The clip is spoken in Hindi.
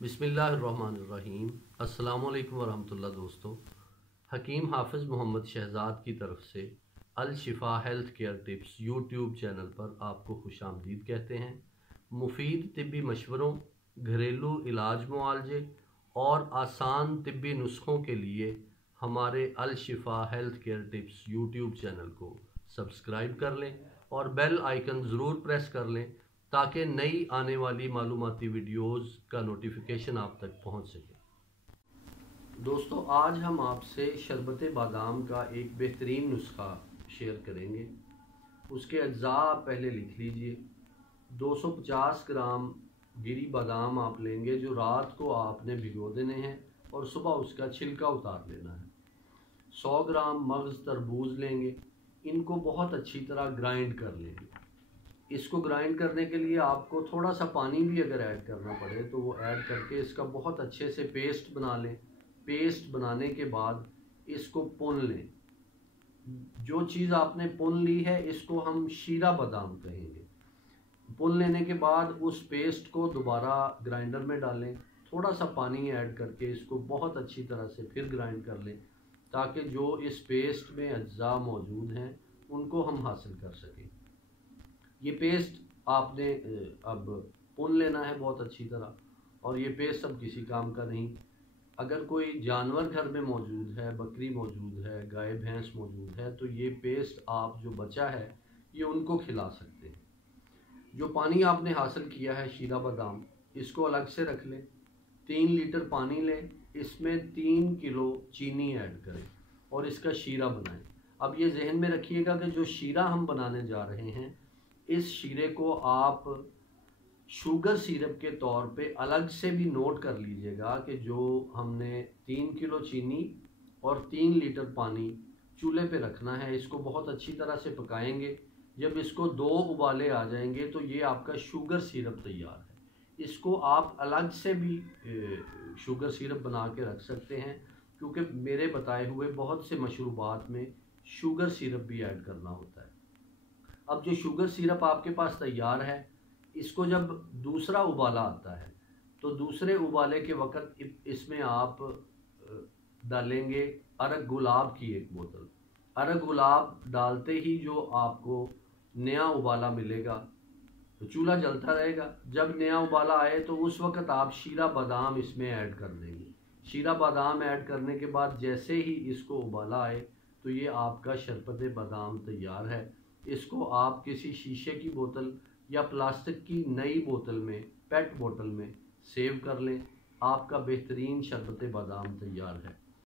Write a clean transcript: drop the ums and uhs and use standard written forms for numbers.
बिस्मिल्लाहिर्रहमानिर्रहीम। अस्सलाम वालेकुम वरहमतुल्लाह। दोस्तों, हकीम हाफिज़ मोहम्मद शहज़ाद की तरफ से अल शिफा health care tips YouTube channel पर आपको खुशामदीद कहते हैं। मुफीद तिब्बी मशवरों, घरेलू इलाज मुआलजे और आसान तिब्बी नुस्खों के लिए हमारे अल शिफा health care tips YouTube channel को सब्सक्राइब कर लें और बेल आइकन ज़रूर प्रेस कर लें ताकि नई आने वाली मालूमाती वीडियोस का नोटिफिकेशन आप तक पहुंच सके। दोस्तों, आज हम आपसे शरबत बादाम का एक बेहतरीन नुस्खा शेयर करेंगे। उसके अज्जा आप पहले लिख लीजिए। 250 ग्राम गिरी बादाम आप लेंगे जो रात को आपने भिगो देने हैं और सुबह उसका छिलका उतार लेना है। 100 ग्राम मगज़ तरबूज लेंगे, इनको बहुत अच्छी तरह ग्राइंड कर लेंगे। इसको ग्राइंड करने के लिए आपको थोड़ा सा पानी भी अगर ऐड करना पड़े तो वो ऐड करके इसका बहुत अच्छे से पेस्ट बना लें। पेस्ट बनाने के बाद इसको भून लें। जो चीज़ आपने भून ली है इसको हम शीरा बादाम कहेंगे। भून लेने के बाद उस पेस्ट को दोबारा ग्राइंडर में डालें, थोड़ा सा पानी ऐड करके इसको बहुत अच्छी तरह से फिर ग्राइंड कर लें ताकि जो इस पेस्ट में अज्जा मौजूद हैं उनको हम हासिल कर सकें। ये पेस्ट आपने अब भून लेना है बहुत अच्छी तरह, और ये पेस्ट अब किसी काम का नहीं। अगर कोई जानवर घर में मौजूद है, बकरी मौजूद है, गाय भैंस मौजूद है, तो ये पेस्ट आप जो बचा है ये उनको खिला सकते हैं। जो पानी आपने हासिल किया है शीरा बादाम, इसको अलग से रख लें। 3 लीटर पानी लें, इसमें 3 किलो चीनी ऐड करें और इसका शीरा बनाएं। अब ये जहन में रखिएगा कि जो शीरा हम बनाने जा रहे हैं, इस शीरे को आप शुगर सिरप के तौर पे अलग से भी नोट कर लीजिएगा कि जो हमने 3 किलो चीनी और 3 लीटर पानी चूल्हे पे रखना है। इसको बहुत अच्छी तरह से पकाएंगे। जब इसको 2 उबाले आ जाएंगे तो ये आपका शुगर सिरप तैयार है। इसको आप अलग से भी शुगर सिरप बना के रख सकते हैं, क्योंकि मेरे बताए हुए बहुत से मशरूबात में शुगर सिरप भी ऐड करना होता है। अब जो शुगर सिरप आपके पास तैयार है, इसको जब दूसरा उबाला आता है तो दूसरे उबाले के वक़्त इसमें आप डालेंगे अरग गुलाब की 1 बोतल। अरग गुलाब डालते ही जो आपको नया उबाला मिलेगा तो चूल्हा जलता रहेगा। जब नया उबाला आए तो उस वक़्त आप शीरा बादाम इसमें ऐड कर देंगे। शीरा बादाम ऐड करने के बाद जैसे ही इसको उबाला आए तो ये आपका शरबत बादाम तैयार है। इसको आप किसी शीशे की बोतल या प्लास्टिक की नई बोतल में, पेट बोतल में सेव कर लें। आपका बेहतरीन शरबत बादाम तैयार है।